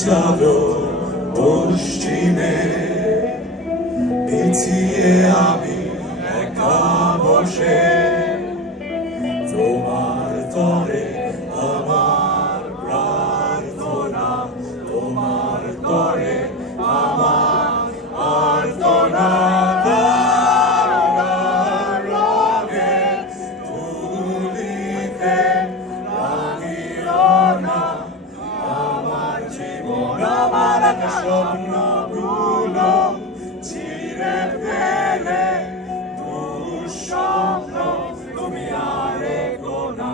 চালো পশ্চিমে, পিছিয়ে আমি একা বসে তোমার তরে আমার প্রার্থনা, তোমার তরে আমার প্রার্থনা। রঙে তুলিতে রাঙিও না আমার জীবন, আমার স্বপ্নগুলো ছিঁড়ে ফেলে দুঃস্বপ্ন তুমি আরে কোনা।